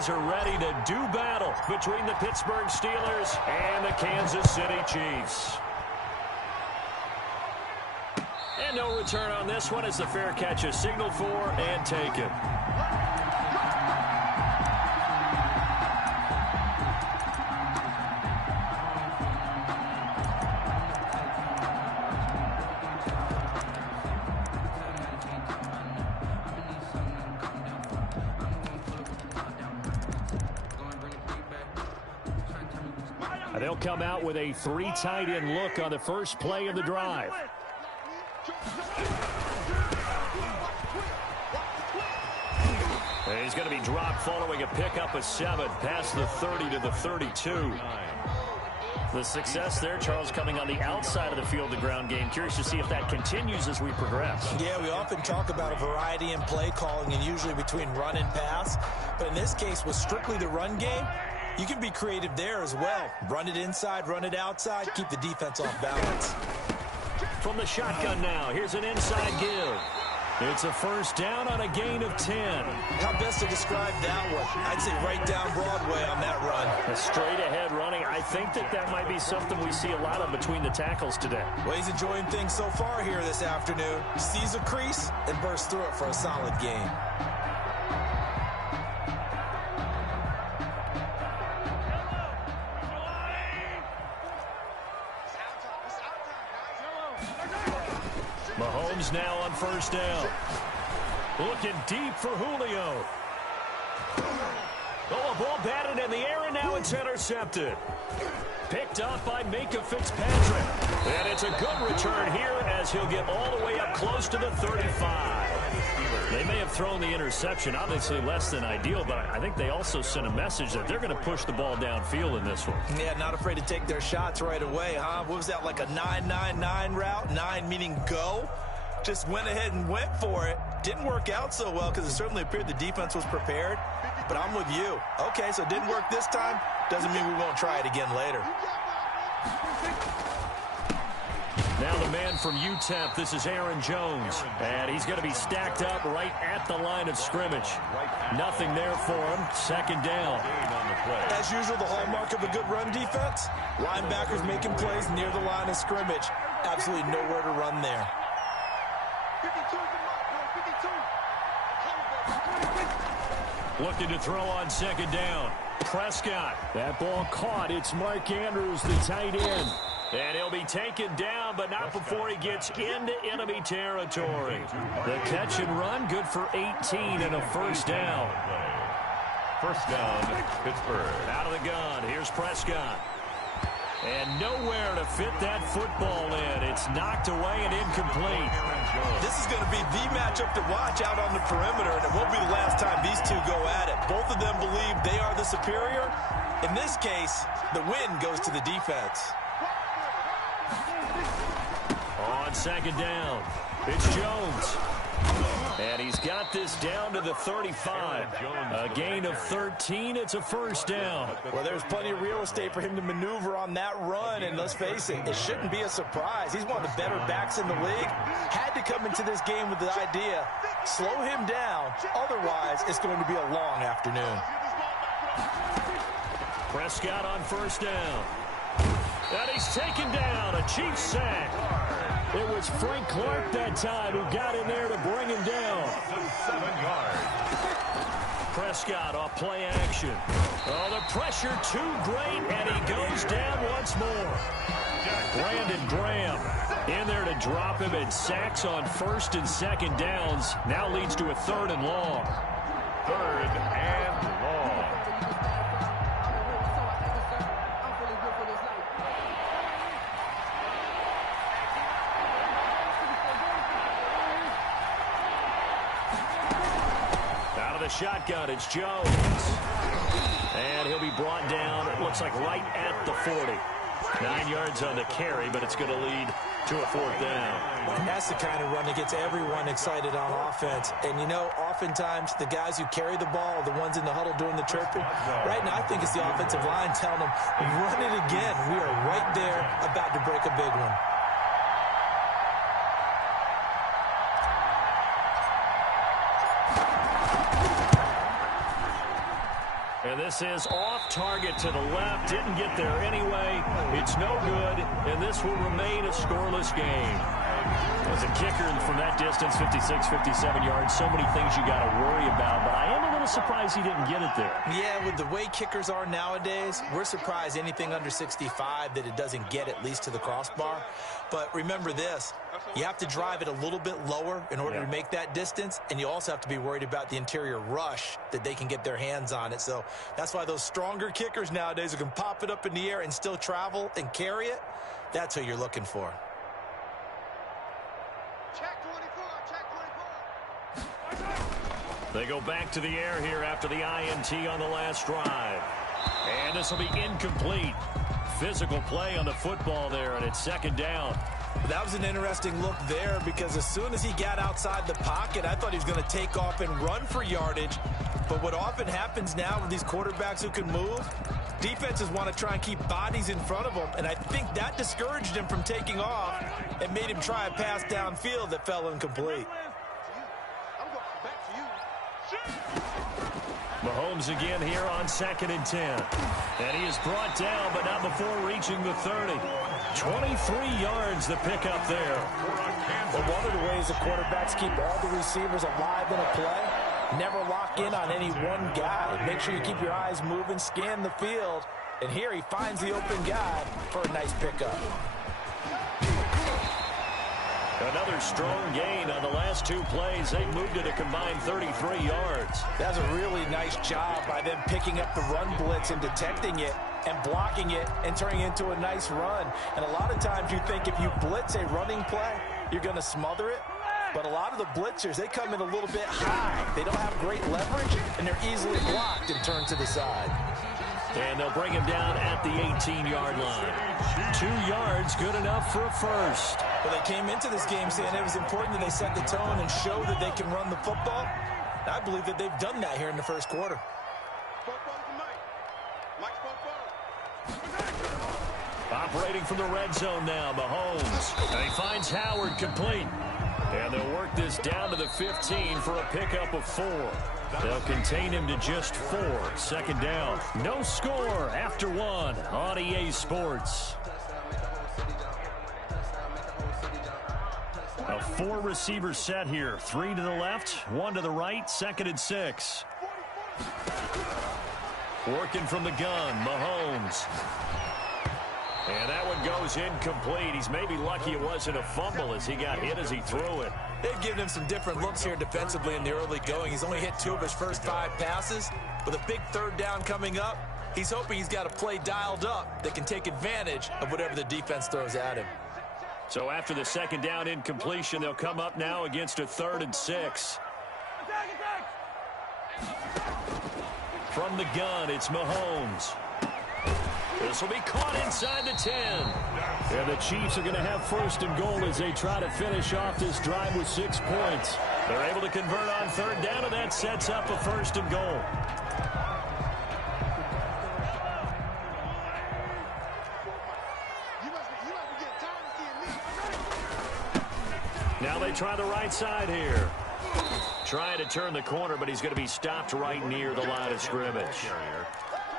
guys are ready to do battle between the Pittsburgh Steelers and the Kansas City Chiefs. And no return on this one as the fair catch is signaled for and taken. They'll come out with a 3 tight end look on the first play of the drive. He's going to be dropped following a pickup of 7 past the 30 to the 32. The success there, Charles, coming on the outside of the field, the ground game. Curious to see if that continues as we progress. Yeah, we often talk about a variety in play calling and usually between run and pass. But in this case, with strictly the run game, you can be creative there as well. Run it inside, run it outside, keep the defense off balance. From the shotgun now, here's an inside give. It's a first down on a gain of 10. How best to describe that one? I'd say right down Broadway on that run. A straight-ahead running. I think that might be something we see a lot of between the tackles today. Well, he's enjoying things so far here this afternoon. Sees a crease and bursts through it for a solid gain. Mahomes now on first down. Looking deep for Julio. Oh, a ball batted in the air, and now it's intercepted. Picked up by Micah Fitzpatrick. And it's a good return here as he'll get all the way up close to the 35. They may have thrown the interception, obviously less than ideal, but I think they also sent a message that they're going to push the ball downfield in this one. Yeah, not afraid to take their shots right away, huh? What was that, like a 9-9-9 route? 9 meaning go? Just went ahead and went for it. Didn't work out so well because it certainly appeared the defense was prepared. But I'm with you. Okay, so it didn't work this time. Doesn't mean we won't try it again later. Now the man from UTEP, this is Aaron Jones. And he's going to be stacked up right at the line of scrimmage. Nothing there for him. Second down. As usual, the hallmark of a good run defense. Linebackers making plays near the line of scrimmage. Absolutely nowhere to run there. Looking to throw on second down. Prescott. That ball caught. It's Mark Andrews, the tight end. And he'll be taken down, but not before he gets into enemy territory. The catch and run, good for 18 and a first down. First down, Pittsburgh. Out of the gun, here's Prescott. And nowhere to fit that football in. It's knocked away and incomplete. This is going to be the matchup to watch out on the perimeter, and it won't be the last time these two go at it. Both of them believe they are the superior. In this case, the win goes to the defense. On second down, it's Jones. And he's got this down to the 35. A gain of 13. It's a first down. Well, there's plenty of real estate for him to maneuver on that run. And let's face it, it shouldn't be a surprise. He's one of the better backs in the league. Had to come into this game with the idea, slow him down. Otherwise, it's going to be a long afternoon. Prescott on first down. And he's taken down. A Chiefs sack. It was Frank Clark that time who got in there to bring him down. 7 yards. Prescott off play action. Oh, the pressure too great, and he goes down once more. Brandon Graham in there to drop him, and sacks on first and second downs. Now leads to a third and long. Third and long. Shotgun, it's Jones. And he'll be brought down, it looks like right at the 40. 9 yards on the carry, but it's going to lead to a fourth down. And that's the kind of run that gets everyone excited on offense. And, you know, oftentimes the guys who carry the ball are the ones in the huddle doing the chirping. Right now, I think it's the offensive line telling them, run it again. We are right there about to break a big one. And this is off target to the left. Didn't get there anyway. It's no good, and this will remain a scoreless game. As a kicker from that distance, 56, 57 yards, so many things you got to worry about, but I am a little surprised he didn't get it there. Yeah, with the way kickers are nowadays, we're surprised anything under 65 that it doesn't get at least to the crossbar. But remember this, you have to drive it a little bit lower in order to make that distance, and you also have to be worried about the interior rush that they can get their hands on it. So that's why those stronger kickers nowadays who can pop it up in the air and still travel and carry it, that's what you're looking for. They go back to the air here after the INT on the last drive. And this will be incomplete. Physical play on the football there, and it's second down. That was an interesting look there because as soon as he got outside the pocket, I thought he was going to take off and run for yardage. But what often happens now with these quarterbacks who can move, defenses want to try and keep bodies in front of them, and I think that discouraged him from taking off and made him try a pass downfield that fell incomplete. Mahomes again here on 2nd and 10. And he is brought down, but not before reaching the 30. 23 yards the pickup there. But one of the ways the quarterbacks keep all the receivers alive in a play, never lock in on any one guy. Make sure you keep your eyes moving, scan the field. And here he finds the open guy for a nice pickup. Another strong gain on the last two plays. They moved it a combined 33 yards. That's a really nice job by them picking up the run blitz and detecting it and blocking it and turning it into a nice run. And a lot of times you think if you blitz a running play, you're going to smother it. But a lot of the blitzers, they come in a little bit high. They don't have great leverage, and they're easily blocked and turned to the side. And they'll bring him down at the 18-yard line. 2 yards, good enough for a first. Well, they came into this game saying it was important that they set the tone and show that they can run the football. I believe that they've done that here in the first quarter. Operating from the red zone now, Mahomes. And he finds Howard complete. And they'll work this down to the 15 for a pickup of 4. They'll contain him to just 4. 2nd down. No score after 1 on EA Sports. A 4-receiver set here. 3 to the left, 1 to the right, 2nd and 6. Working from the gun, Mahomes. And that one goes incomplete. He's maybe lucky it wasn't a fumble as he got hit as he threw it. They've given him some different looks here defensively in the early going. He's only hit 2 of his first 5 passes. With a big 3rd down coming up, he's hoping he's got a play dialed up that can take advantage of whatever the defense throws at him. So after the 2nd down incompletion, they'll come up now against a 3rd and 6. From the gun, it's Mahomes. This will be caught inside the 10. And the Chiefs are going to have 1st and goal as they try to finish off this drive with 6 points. They're able to convert on 3rd down, and that sets up a 1st and goal. Now they try the right side here. Trying to turn the corner, but he's going to be stopped right near the line of scrimmage.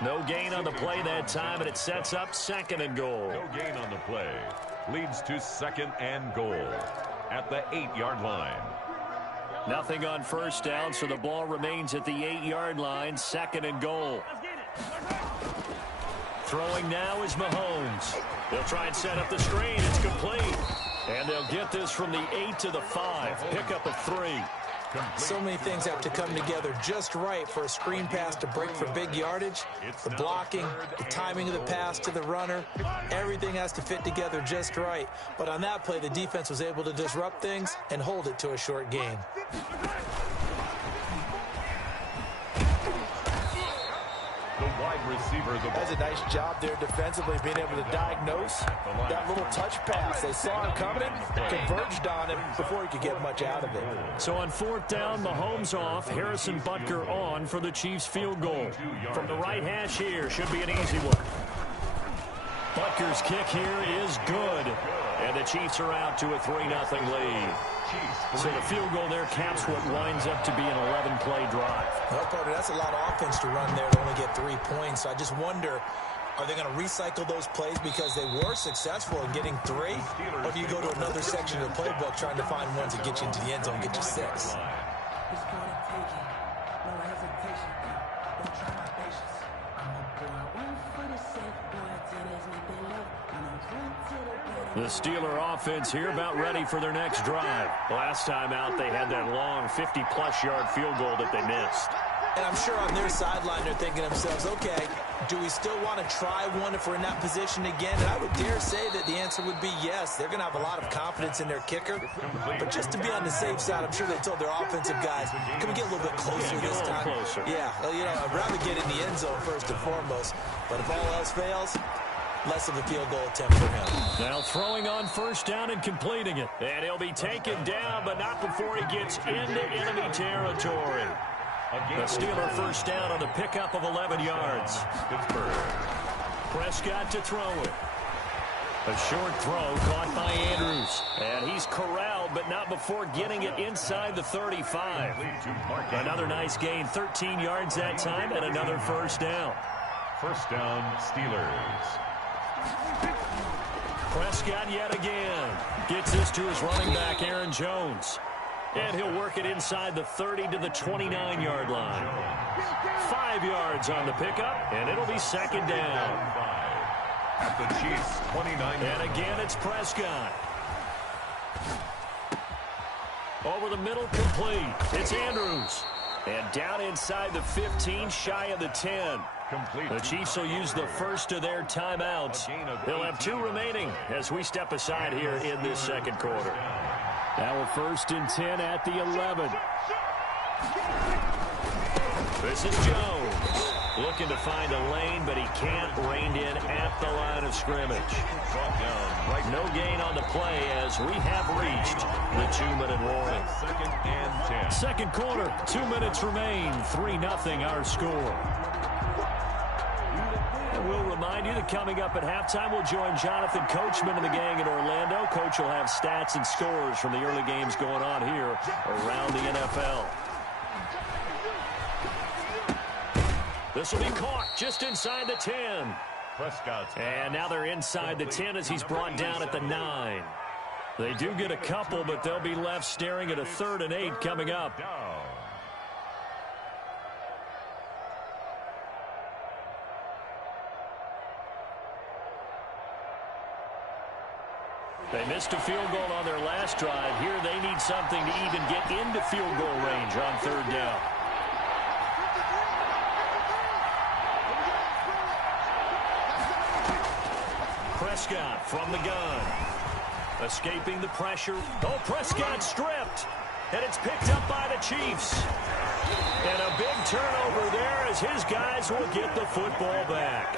No gain on the play that time, and it sets up 2nd and goal. No gain on the play. Leads to 2nd and goal at the 8-yard line. Nothing on 1st down, so the ball remains at the 8-yard line. 2nd and goal. Throwing now is Mahomes. They'll try and set up the screen. It's complete. And they'll get this from the 8 to the 5. Pickup of 3. So many things have to come together just right for a screen pass to break for big yardage. The blocking, the timing of the pass to the runner, everything has to fit together just right. But on that play, the defense was able to disrupt things and hold it to a short gain. The wide receiver. That's a nice job there defensively, being able to diagnose that little touch pass. They saw him coming, converged on him before he could get much out of it. So on 4th down, Mahomes off, Harrison Butker on for the Chiefs field goal. From the right hash here, should be an easy one. Butker's kick here is good. And the Chiefs are out to a 3-0 lead. So the field goal there caps what winds up to be an 11-play drive. Well, Carter, that's a lot of offense to run there to only get 3 points. So I just wonder, are they going to recycle those plays because they were successful in getting 3? Or do you go to another section of the playbook trying to find ones that get you into the end zone and get you 6? The Steeler offense here about ready for their next drive. Last time out, they had that long 50-plus yard field goal that they missed. And I'm sure on their sideline they're thinking to themselves, okay, do we still want to try one if we're in that position again? And I would dare say that the answer would be yes. They're going to have a lot of confidence in their kicker. But just to be on the safe side, I'm sure they told their offensive guys, can we get a little bit closer this time? Closer. Yeah, well, you know, I'd rather get in the end zone first and foremost. But if all else fails, less of a field goal attempt for him. Now throwing on first down and completing it. And he'll be taken down, but not before he gets into enemy territory. The Steeler first down on the pickup of 11 yards. Pittsburgh. Prescott to throw it. A short throw caught by Andrews. And he's corralled, but not before getting it inside the 35. Another nice gain, 13 yards that time, and another first down. First down, Steelers. Prescott yet again. Gets this to his running back, Aaron Jones. And he'll work it inside the 30 to the 29-yard line. 5 yards on the pickup, and it'll be second down. At the Chiefs, 29. And again, it's Prescott. Over the middle, complete. It's Andrews. And down inside the 15, shy of the 10. The Chiefs will use the first of their timeouts. They'll have 2 remaining as we step aside here in this second quarter. Now we're first and 10 at the 11. This is Jones. Looking to find a lane, but he can't. Reined in at the line of scrimmage. No gain on the play as we have reached the 2-minute warning. Second and 10. Second quarter, 2 minutes remain. 3-0 our score. And we'll remind you that coming up at halftime, we'll join Jonathan Coachman and the gang in Orlando. Coach will have stats and scores from the early games going on here around the NFL. This will be caught just inside the 10. And now they're inside the 10 as he's brought down at the 9. They do get a couple, but they'll be left staring at a 3rd and 8 coming up. They missed a field goal on their last drive. Here they need something to even get into field goal range on 3rd down. Prescott from the gun. Escaping the pressure. Oh, Prescott stripped. And it's picked up by the Chiefs. And a big turnover there as his guys will get the football back.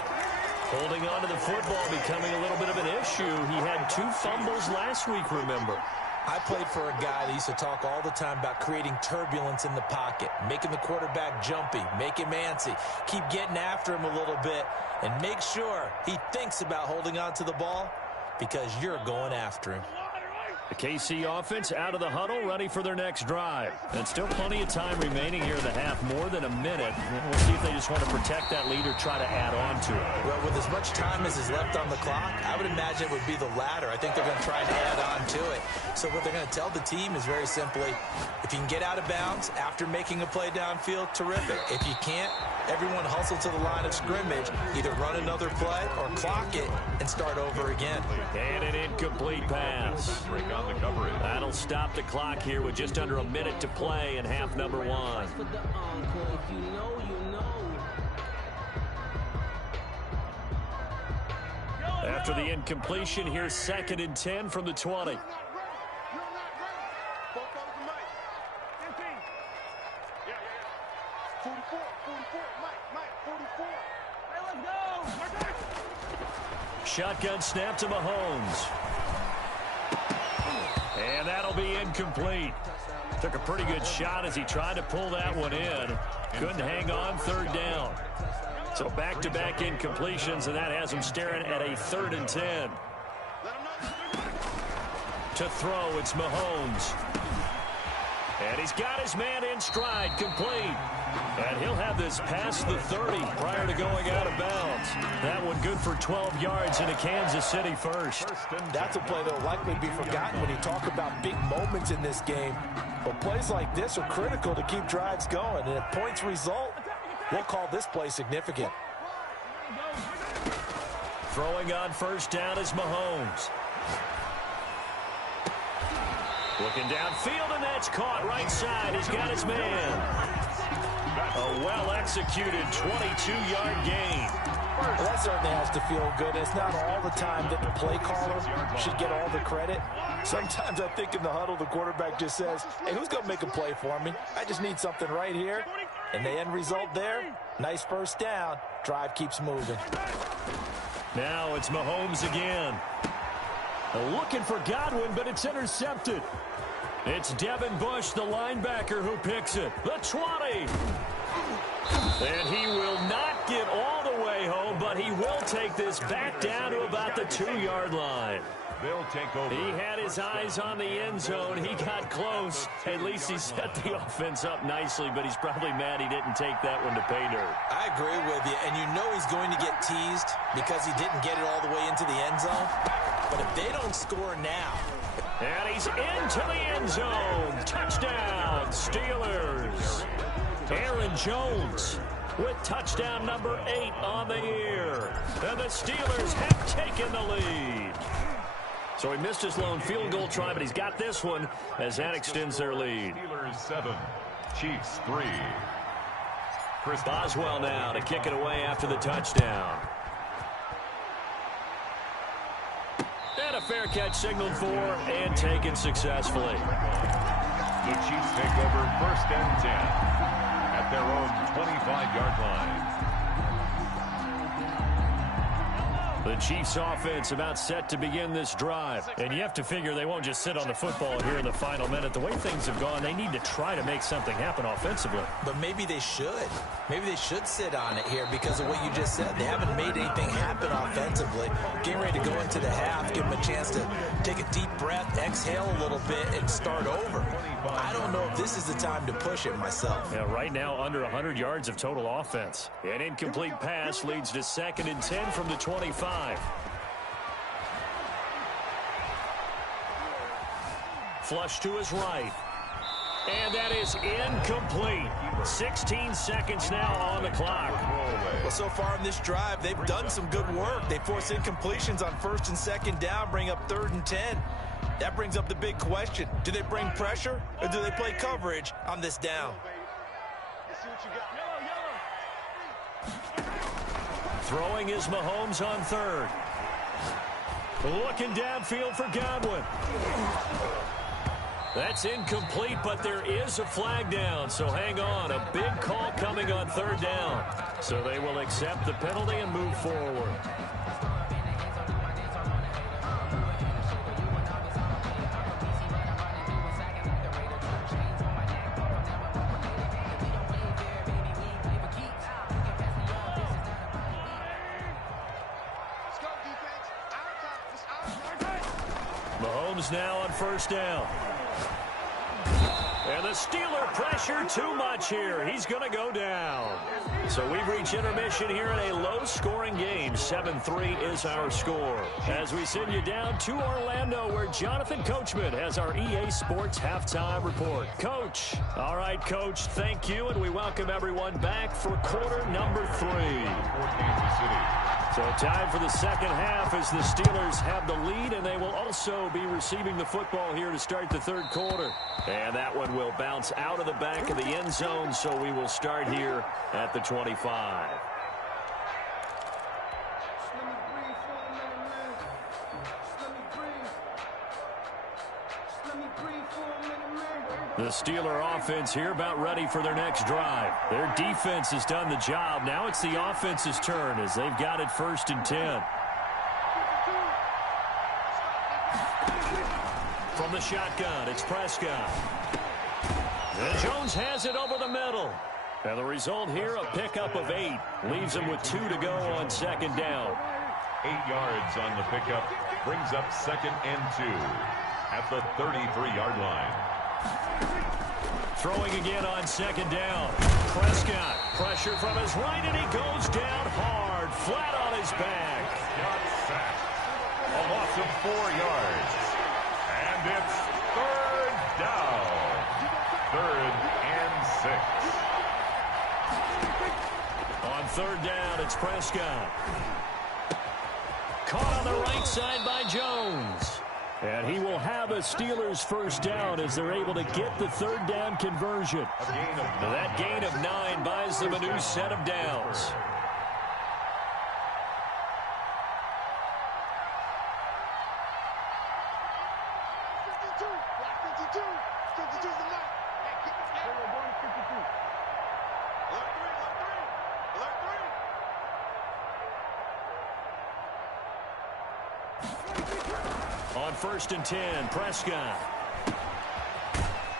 Holding on to the football becoming a little bit of an issue. He had 2 fumbles last week, remember. I played for a guy that used to talk all the time about creating turbulence in the pocket, making the quarterback jumpy, make him antsy, keep getting after him a little bit, and make sure he thinks about holding on to the ball because you're going after him. The KC offense out of the huddle, ready for their next drive. And still plenty of time remaining here in the half, more than a minute. We'll see if they just want to protect that lead or try to add on to it. Well, with as much time as is left on the clock, I would imagine it would be the latter. I think they're going to try and add on to it. So what they're going to tell the team is very simply, if you can get out of bounds after making a play downfield, terrific. If you can't, everyone hustle to the line of scrimmage, either run another play or clock it and start over again. And an incomplete pass. Break on the coverage. That'll stop the clock here with just under a minute to play in half number 1. After the incompletion, here's 2nd and 10 from the 20. Shotgun snap to Mahomes. And that'll be incomplete. Took a pretty good shot as he tried to pull that one in. Couldn't hang on 3rd down. So back-to-back incompletions, and that has him staring at a 3rd and 10. To throw, it's Mahomes. And he's got his man in stride, complete. And he'll have this past the 30 prior to going out of bounds. That one good for 12 yards into Kansas City first. That's a play that will likely be forgotten when you talk about big moments in this game. But plays like this are critical to keep drives going. And if points result, we'll call this play significant. Throwing on first down is Mahomes. Looking downfield, and that's caught right side. He's got his man. A well-executed 22-yard gain. Well, that certainly has to feel good. It's not all the time that the play caller should get all the credit. Sometimes I think in the huddle, the quarterback just says, hey, who's going to make a play for me? I just need something right here. And the end result there, nice first down. Drive keeps moving. Now it's Mahomes again. Looking for Godwin, but it's intercepted. It's Devin Bush, the linebacker, who picks it. The 20. And he will not get all the way home, but he will take this back down to about the 2-yard line. They'll take over. He had his eyes on the end zone. He got close. At least he set the offense up nicely, but he's probably mad he didn't take that one to pay dirt. I agree with you, and you know he's going to get teased because he didn't get it all the way into the end zone. But if they don't score now. And he's into the end zone. Touchdown, Steelers. Aaron Jones with touchdown number 8 on the year. And the Steelers have taken the lead. So he missed his lone field goal try, but he's got this one as that extends their lead. Steelers 7, Chiefs 3. Chris Boswell now to kick it away after the touchdown. And a fair catch signaled for and taken successfully. The Chiefs take over 1st and 10 at their own 25-yard line. The Chiefs offense about set to begin this drive. And you have to figure they won't just sit on the football here in the final minute. The way things have gone, they need to try to make something happen offensively. But maybe they should. Maybe they should sit on it here because of what you just said. They haven't made anything happen offensively. Getting ready to go into the half, give them a chance to take a deep breath, exhale a little bit, and start over. I don't know if this is the time to push it myself. Yeah, right now under 100 yards of total offense. An incomplete pass leads to 2nd and 10 from the 25. Flush to his right. And that is incomplete. 16 seconds now on the clock. Well, so far in this drive, they've done some good work. They force incompletions on 1st and 2nd down, bring up 3rd and 10. That brings up the big question. Do they bring pressure or do they play coverage on this down? Throwing is Mahomes on 3rd. Looking downfield for Godwin. That's incomplete, but there is a flag down, so hang on. A big call coming on 3rd down. So they will accept the penalty and move forward. Mahomes now on 1st down. And the Steeler pressure too much here. He's going to go down. So we've reached intermission here in a low-scoring game. 7-3 is our score. As we send you down to Orlando, where Jonathan Coachman has our EA Sports halftime report. Coach. All right, Coach, thank you, and we welcome everyone back for quarter number 3. So time for the second half as the Steelers have the lead, and they will also be receiving the football here to start the 3rd quarter. And that one will bounce out of the back of the end zone, so we will start here at the 25. The Steeler offense here about ready for their next drive. Their defense has done the job. Now it's the offense's turn as they've got it 1st and 10. From the shotgun, it's Prescott. And Jones has it over the middle. And the result here, a pickup of 8. Leaves him with 2 to go on second down. 8 yards on the pickup. Brings up 2nd and 2 at the 33-yard line. Throwing again on second down. Prescott, pressure from his right, and he goes down hard, flat on his back. Got sacked. A loss of 4 yards. And it's 3rd down. 3rd and 6. On 3rd down, it's Prescott. Caught on the right side by Jones. And he will have a Steelers first down as they're able to get the 3rd down conversion. That gain of 9 buys them a new set of downs. On 1st and 10, Prescott.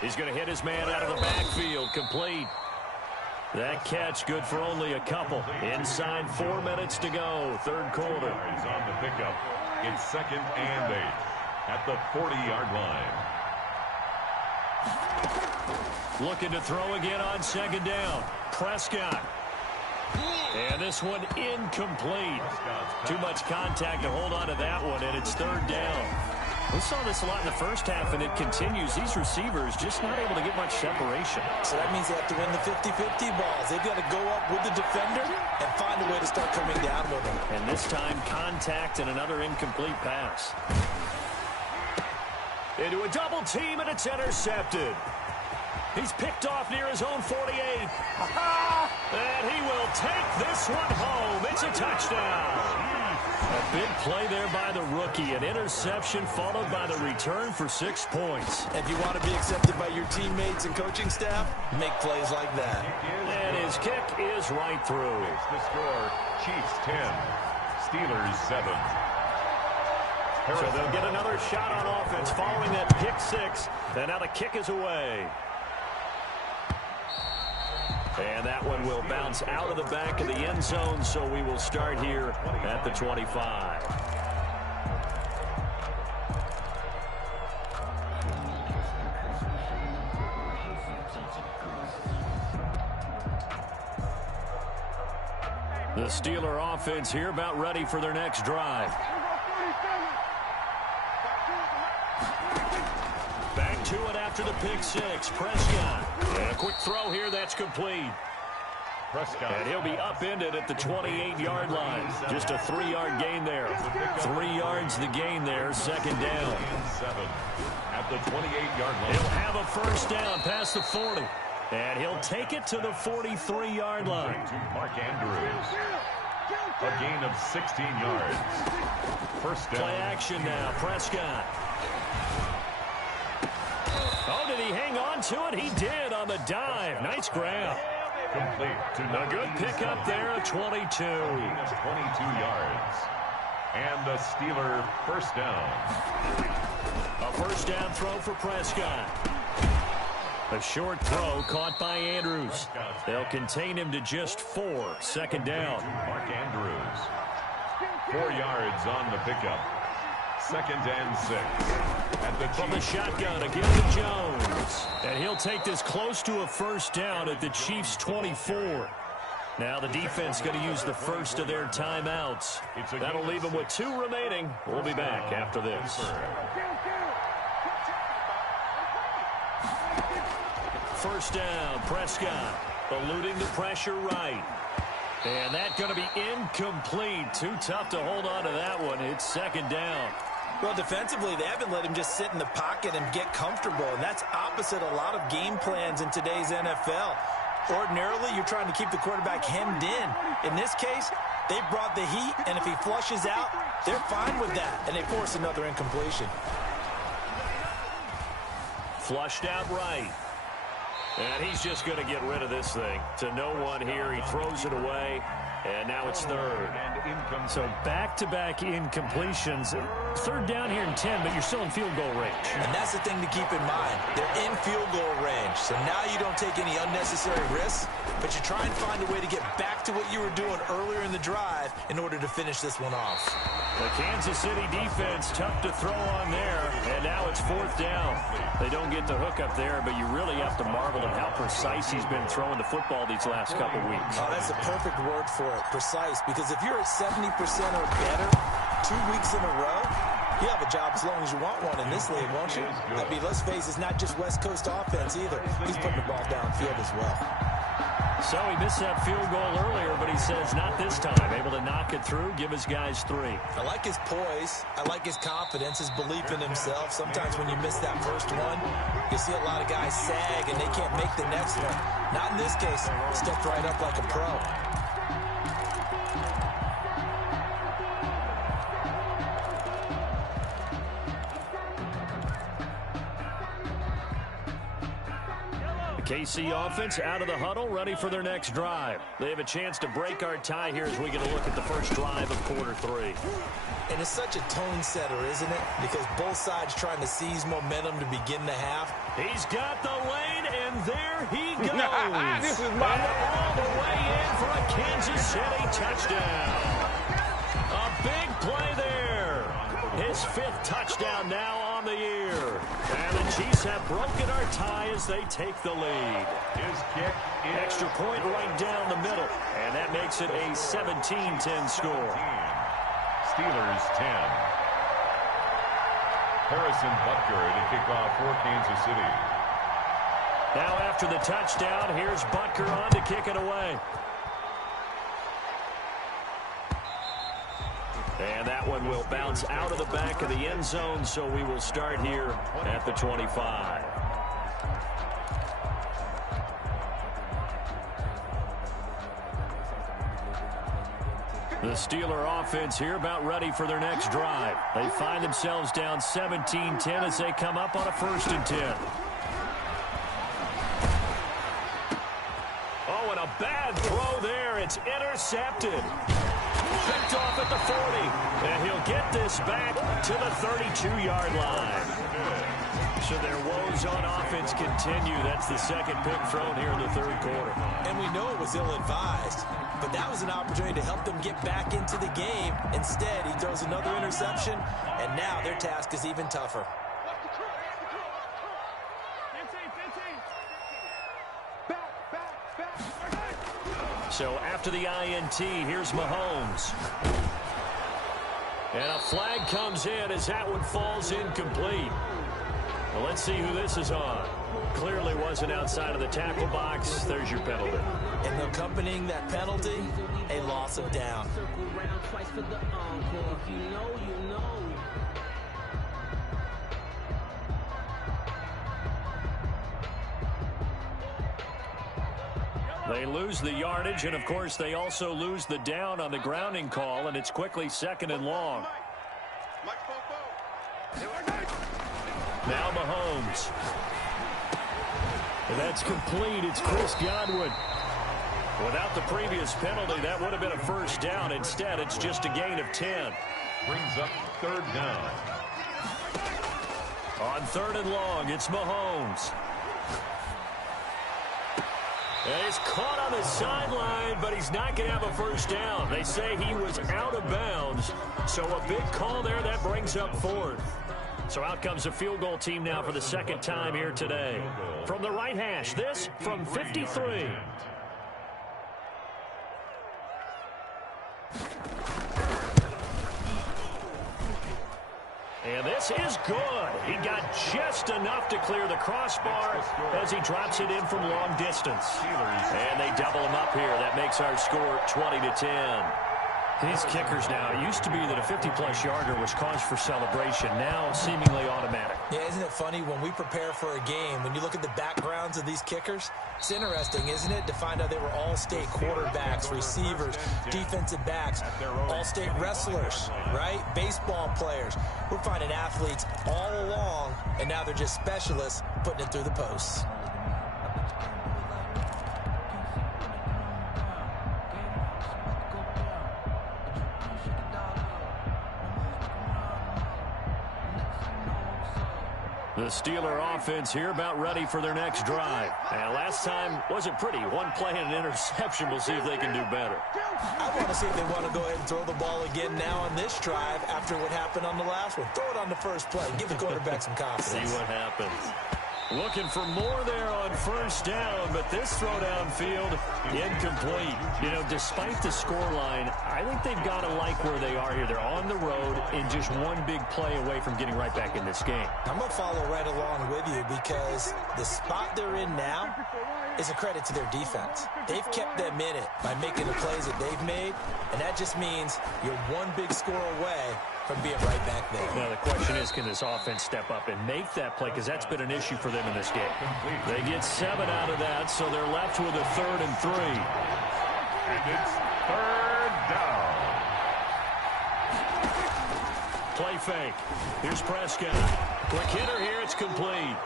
He's going to hit his man out of the backfield, complete. That catch good for only a couple. Inside 4 minutes to go, 3rd quarter. Yards on the pickup. It's 2nd and 8 at the 40-yard line. Looking to throw again on 2nd down. Prescott. And this one incomplete. Too much contact to hold on to that one, and it's 3rd down. We saw this a lot in the first half, and it continues. These receivers just not able to get much separation. So that means they have to win the 50-50 balls. They've got to go up with the defender and find a way to start coming down with them. And this time, contact and another incomplete pass. Into a double team, and it's intercepted. He's picked off near his own 48. And he will take this one home. It's a touchdown. A big play there by the rookie. An interception followed by the return for 6 points. If you want to be accepted by your teammates and coaching staff, make plays like that. And his kick is right through. It's the score. Chiefs 10, Steelers 7. So they'll get another shot on offense following that pick 6. And now the kick is away. And that one will bounce out of the back of the end zone, so we will start here at the 25. The Steeler offense here about ready for their next drive. Back to it after the pick 6. Prescott. And a quick throw here that's complete. Prescott. And he'll be upended at the 28-yard line. Just a 3-yard gain there. 3 yards the gain there. 2nd down. 7 at the 28-yard line. He'll have a first down past the 40. And he'll take it to the 43-yard line. To Mark Andrews. A gain of 16 yards. First down. Play action now. Prescott. Oh, did he hang on to it? He did on the dive. Nice grab. Complete to A good pickup there of 22. 22 yards. And the Steeler first down. A first down throw for Prescott. A short throw caught by Andrews. They'll contain him to just 4. 2nd down. Mark Andrews. 4 yards on the pickup. 2nd and 6. From the shotgun again to Jones. And he'll take this close to a first down at the Chiefs' 24. Now the defense going to use the first of their timeouts. That'll leave them with 2 remaining. We'll be back after this. First down, Prescott. Eluding the pressure right. And that's going to be incomplete. Too tough to hold on to that one. It's 2nd down. Well, defensively, they haven't let him just sit in the pocket and get comfortable, and that's opposite a lot of game plans in today's NFL. Ordinarily, you're trying to keep the quarterback hemmed in. In this case, they brought the heat, and if he flushes out, they're fine with that, and they force another incompletion. Flushed out right. And he's just going to get rid of this thing. To no one here. He throws it away. And now it's third. So back-to-back incompletions. Third down here in 10, but you're still in field goal range. And that's the thing to keep in mind. They're in field goal range. So now you don't take any unnecessary risks, but you try and find a way to get back to what you were doing earlier in the drive in order to finish this one off. The Kansas City defense tough to throw on there, and now it's fourth down. They don't get the hook up there, but you really have to marvel at how precise he's been throwing the football these last couple weeks. Oh, that's the perfect word for it, precise, because if you're at 70% or better 2 weeks in a row, you have a job as long as you want one in this league, won't you? I mean, let's face it, it's not just West Coast offense either. He's putting the ball downfield as well. So he missed that field goal earlier, but he says not this time. Able to knock it through, give his guys 3. I like his poise. I like his confidence, his belief in himself. Sometimes when you miss that first one, you see a lot of guys sag and they can't make the next one. Not in this case. Stepped right up like a pro. KC offense out of the huddle, ready for their next drive. They have a chance to break our tie here as we get a look at the first drive of quarter 3. And it's such a tone setter, isn't it? Because both sides trying to seize momentum to begin the half. He's got the lane, and there he goes. This is my all the way in for a Kansas City touchdown. A big play there. His 5th touchdown now on the year. And the Chiefs have broken our tie as they take the lead. His kick is Extra point right down the middle. And that makes it a 17-10 score. Steelers 10. Harrison Butker to kick off for Kansas City. Now after the touchdown, here's Butker on to kick it away. And that one will bounce out of the back of the end zone, so we will start here at the 25. The Steeler offense here about ready for their next drive. They find themselves down 17-10 as they come up on a 1st and 10. Oh, and a bad throw there. It's intercepted. Picked off at the 40, and he'll get this back to the 32-yard line. So their woes on offense continue. That's the 2nd pick thrown here in the 3rd quarter. And we know it was ill-advised, but that was an opportunity to help them get back into the game. Instead, he throws another interception, and now their task is even tougher. So after the INT, here's Mahomes. And a flag comes in as that one falls incomplete. Well, let's see who this is on. Clearly wasn't outside of the tackle box. There's your penalty. And accompanying that penalty, a loss of down. They lose the yardage, and of course they also lose the down on the grounding call, and it's quickly 2nd and long. Now Mahomes. And that's complete. It's Chris Godwin. Without the previous penalty, that would have been a 1st down. Instead, it's just a gain of 10. Brings up 3rd down. On 3rd and long, it's Mahomes. And he's caught on the sideline, but he's not going to have a 1st down. They say he was out of bounds. So a big call there that brings up 4th. So out comes a field goal team now for the 2nd time here today. From the right hash, this from 53. And this is good. He got just enough to clear the crossbar as he drops it in from long distance. And they double him up here. That makes our score 20-10. These kickers now, it used to be that a 50-plus yarder was cause for celebration. Now seemingly automatic. Yeah, isn't it funny when we prepare for a game, when you look at the backgrounds of these kickers, it's interesting, isn't it, to find out they were all-state quarterbacks, receivers, defensive backs, all-state wrestlers, right? Baseball players. We're finding athletes all along, and now they're just specialists putting it through the posts. The Steeler offense here about ready for their next drive. And last time wasn't pretty. One play and an interception. We'll see if they can do better. I want to see if they want to go ahead and throw the ball again now on this drive after what happened on the last one. Throw it on the first play. Give the quarterback some confidence. See what happens. Looking for more there on first down, but this throw downfield incomplete. You know, despite the scoreline, I think they've got to like where they are here. They're on the road and just one big play away from getting right back in this game. I'm going to follow right along with you because the spot they're in now is a credit to their defense. They've kept them in it by making the plays that they've made, and that just means you're one big score away from being right back there. Now, the question is, can this offense step up and make that play? Because that's been an issue for them in this game. They get 7 out of that, so they're left with a 3rd and 3. And it's 3rd down. Play fake. Here's Prescott. Quick hitter here. It's complete.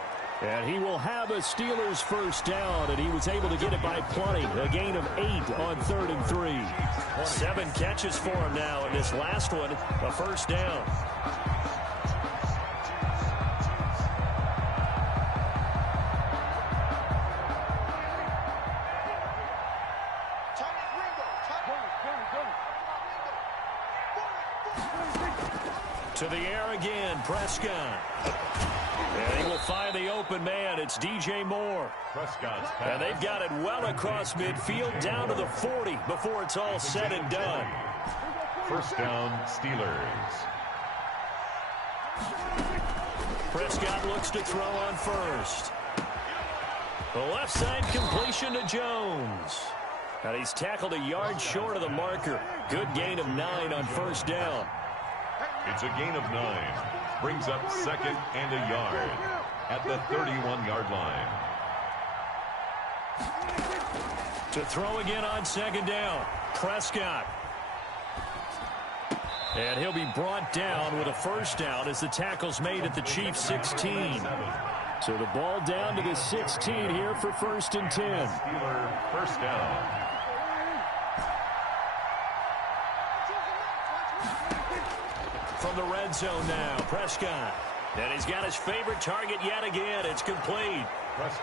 And he will have a Steelers first down, and he was able to get it by plenty. A gain of 8 on 3rd and 3. 7 catches for him now, and this last one, a first down. To the air again, Prescott. And he will find the open man. It's DJ Moore. Prescott's pass. And they've got it well across midfield down to the 40 before it's all said and done. First down, Steelers. Prescott looks to throw on first. The left side completion to Jones. And he's tackled a yard short of the marker. Good gain of 9 on first down. It's a gain of 9. Brings up 2nd and a yard at the 31-yard line. To throw again on 2nd down. Prescott. And he'll be brought down with a first down as the tackle's made at the Chiefs' 16. So the ball down to the 16 here for 1st and 10. Steeler first down. From the red zone now, Prescott. And he's got his favorite target yet again. It's complete.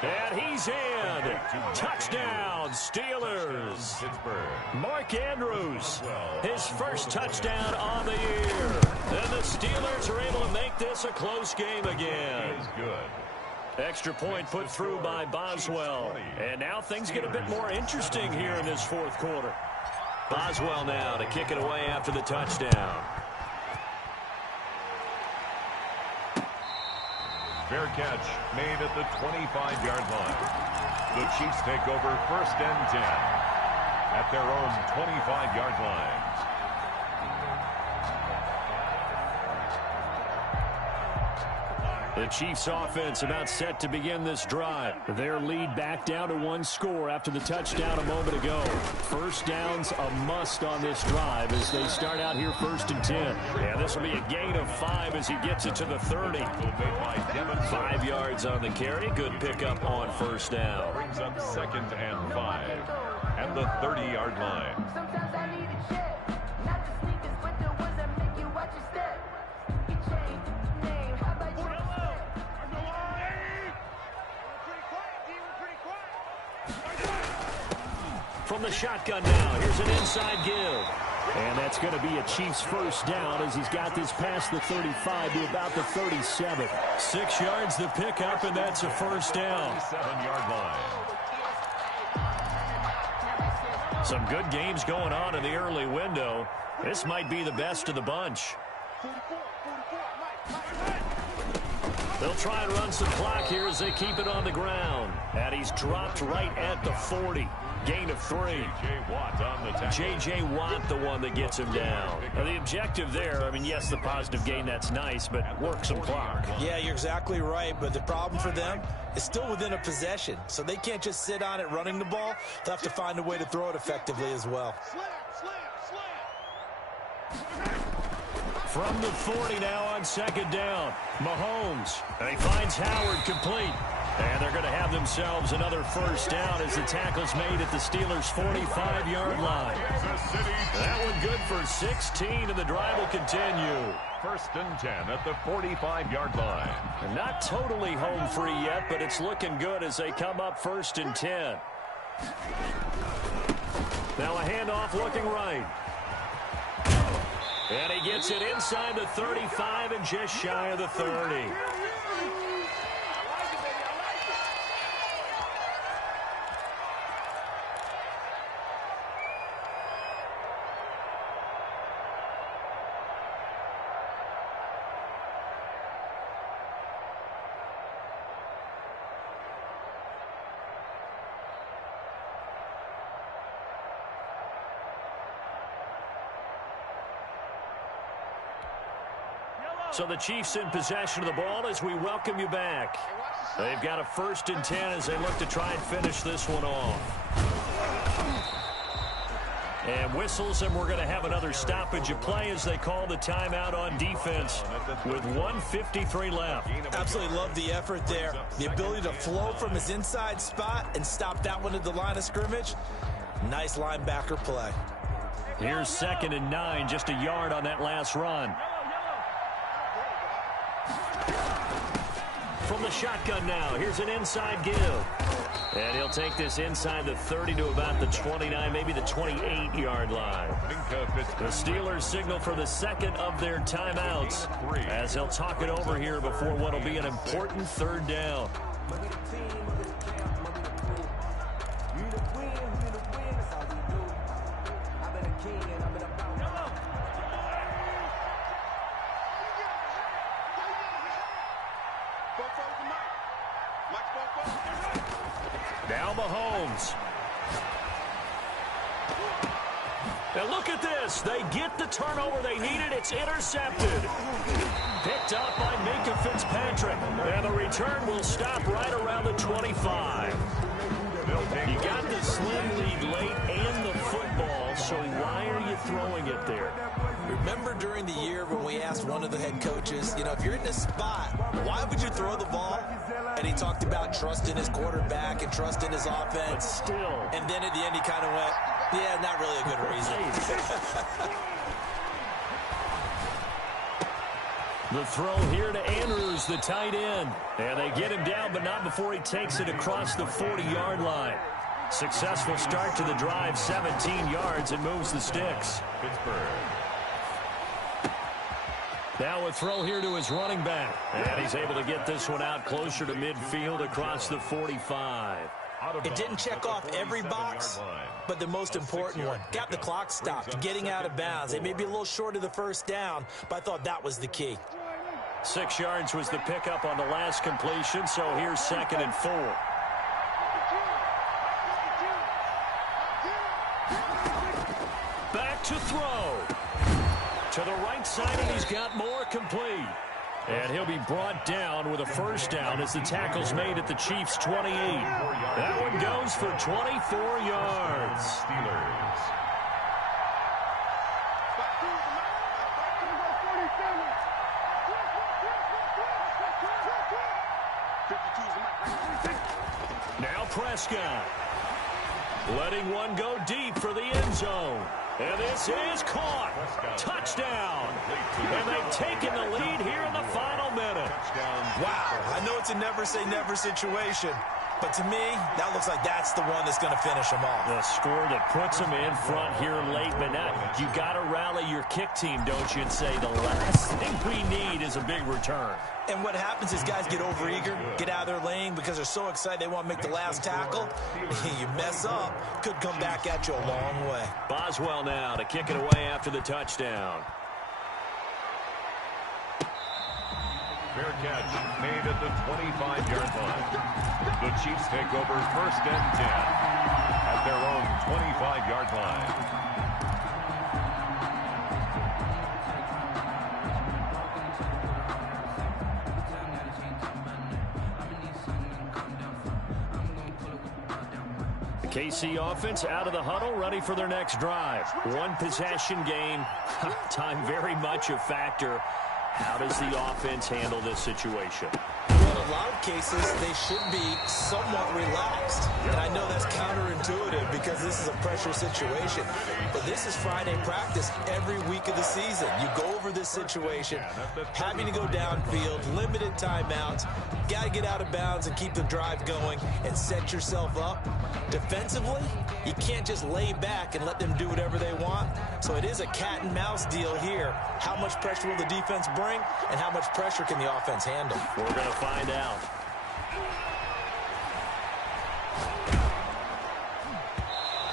And he's in. Touchdown, Steelers. Mark Andrews, his first touchdown on the year. And the Steelers are able to make this a close game again. Extra point put through by Boswell. And now things get a bit more interesting here in this 4th quarter. Boswell now to kick it away after the touchdown. Fair catch made at the 25-yard line. The Chiefs take over 1st and 10 at their own 25-yard line. The Chiefs offense about set to begin this drive. Their lead back down to 1 score after the touchdown a moment ago. First down's a must on this drive as they start out here 1st and 10. Yeah, this will be a gain of 5 as he gets it to the 30. 5 yards on the carry. Good pickup on first down. Brings up 2nd and 5 at the 30-yard line. Sometimes I need a check. Not the sneakers, but the ones that make you watch your step. You change the name. How about you? From the shotgun now, here's an inside give. And that's going to be a Chiefs first down as he's got this past the 35 to about the 37. 6 yards the pickup, and that's a first down. 7-yard line. Some good games going on in the early window. This might be the best of the bunch. They'll try and run some clock here as they keep it on the ground. And he's dropped right at the 40. Gain of 3. J.J. Watt on the tackle. J.J. Watt, the one that gets him down. Now, the objective there, I mean, yes, the positive gain, that's nice, but work some clock. Yeah, you're exactly right, but the problem for them is still within a possession, so they can't just sit on it running the ball. They'll have to find a way to throw it effectively as well. From the 40 now on 2nd down. Mahomes, and he finds Howard complete. And they're going to have themselves another first down as the tackle's made at the Steelers' 45-yard line. That one good for 16, and the drive will continue. First and 10 at the 45-yard line. And not totally home free yet, but it's looking good as they come up first and 10. Now a handoff looking right. And he gets it inside the 35 and just shy of the 30. So the Chiefs in possession of the ball as we welcome you back. They've got a first and 10 as they look to try and finish this one off. And whistles, and we're going to have another stoppage of play as they call the timeout on defense with 1:53 left. Absolutely love the effort there. The ability to flow from his inside spot and stop that one at the line of scrimmage. Nice linebacker play. Here's 2nd and 9, just a yard on that last run. From the shotgun now, here's an inside give. And he'll take this inside the 30 to about the 29, maybe the 28-yard line. The Steelers signal for the second of their timeouts as he'll talk it over here before what will be an important third down. Now Mahomes. And look at this. They get the turnover they needed. It's intercepted. Picked up by Minka Fitzpatrick. And the return will stop right around the 25. You got the slim lead late and the football, so why are you throwing it there? Remember during the year when we asked one of the head coaches, if you're in this spot, why would you throw the ball? And he talked about trusting his quarterback and trusting his offense. But still. And then at the end he kind of went, yeah, not really a good reason. The throw here to Andrews, the tight end. And they get him down, but not before he takes it across the 40-yard line. Successful start to the drive, 17 yards, and moves the sticks. Pittsburgh. Now a throw here to his running back. And he's able to get this one out closer to midfield across the 45. It didn't check off every box, but the most important one. Got the clock stopped, getting out of bounds. They may be a little short of the first down, but I thought that was the key. 6 yards was the pickup on the last completion, so here's 2nd and 4. Back to throw. To the right side, and he's got more complete. And he'll be brought down with a first down as the tackle's made at the Chiefs' 28. That one goes for 24 yards. Steelers. Now Prescott. Letting one go deep for the end zone. And this is caught. Touchdown. And they've taken the lead here in the final minute. Wow, I know it's a never-say-never situation, but to me, that looks like that's the one that's going to finish them off. The score that puts them in front here late, but now you got to rally your kick team, don't you, and say the last thing we need is a big return. And what happens is guys get overeager, get out of their lane because they're so excited they want to make the last tackle. You mess up, could come back at you a long way. Boswell now to kick it away after the touchdown. Fair catch made at the 25-yard line. The Chiefs take over first and 10 at their own 25-yard line. The KC offense out of the huddle, ready for their next drive. One possession game. Time very much a factor. How does the offense handle this situation? Well, a lot of cases, they should be somewhat relaxed. And I know that's counterintuitive because this is a pressure situation. But this is Friday practice every week of the season. You go over this situation, having to go downfield, limited timeouts, got to get out of bounds and keep the drive going and set yourself up. Defensively, you can't just lay back and let them do whatever they want. So it is a cat and mouse deal here. How much pressure will the defense bring and how much pressure can the offense handle? We're going to find out.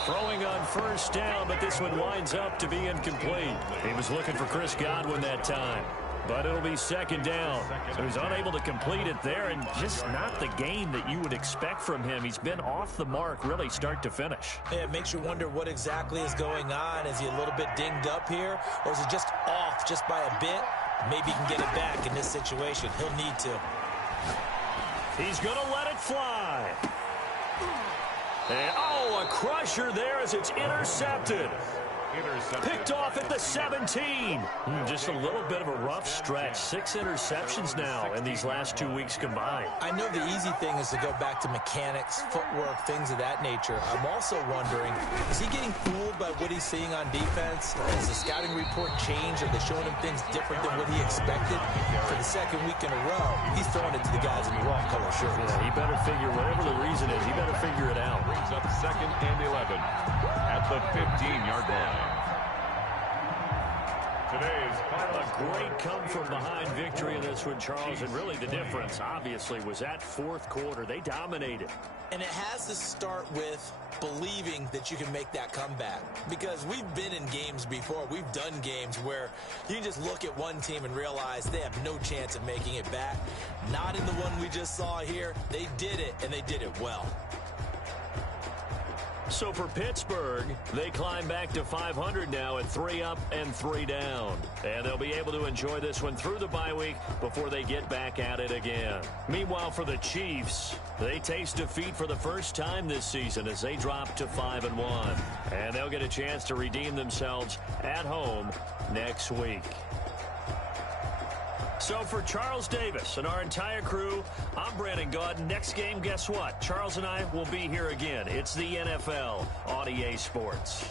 Throwing on first down, but this one winds up to be incomplete. He was looking for Chris Godwin that time, but it'll be second down. So he's unable to complete it there, and just not the game that you would expect from him. He's been off the mark really start to finish. Yeah, it makes you wonder what exactly is going on. Is he a little bit dinged up here, or is he just off just by a bit? Maybe he can get it back in this situation. He'll need to. He's going to let it fly. And, oh, a crusher there as it's intercepted. Picked off at the 17. Just a little bit of a rough stretch. 6 interceptions now in these last 2 weeks combined. I know the easy thing is to go back to mechanics, footwork, things of that nature. I'm also wondering, is he getting fooled by what he's seeing on defense? Has the scouting report changed? Are they showing him things different than what he expected? For the second week in a row, he's throwing it to the guys in the wrong color shirts. Yeah, he better figure, whatever the reason is, he better figure it out. Brings up 2nd and 11 at the 15-yard line. Today's A great come-from-behind victory in this one, Charles, and really the difference, obviously, was that fourth quarter. They dominated. And it has to start with believing that you can make that comeback. Because we've been in games before. We've done games where you can just look at one team and realize they have no chance of making it back. Not in the one we just saw here. They did it, and they did it well. So for Pittsburgh, they climb back to 500 now at 3 up and 3 down. And they'll be able to enjoy this one through the bye week before they get back at it again. Meanwhile, for the Chiefs, they taste defeat for the first time this season as they drop to 5-1. And they'll get a chance to redeem themselves at home next week. So for Charles Davis and our entire crew, I'm Brandon Gaudin. Next game, guess what? Charles and I will be here again. It's the NFL on EA Sports.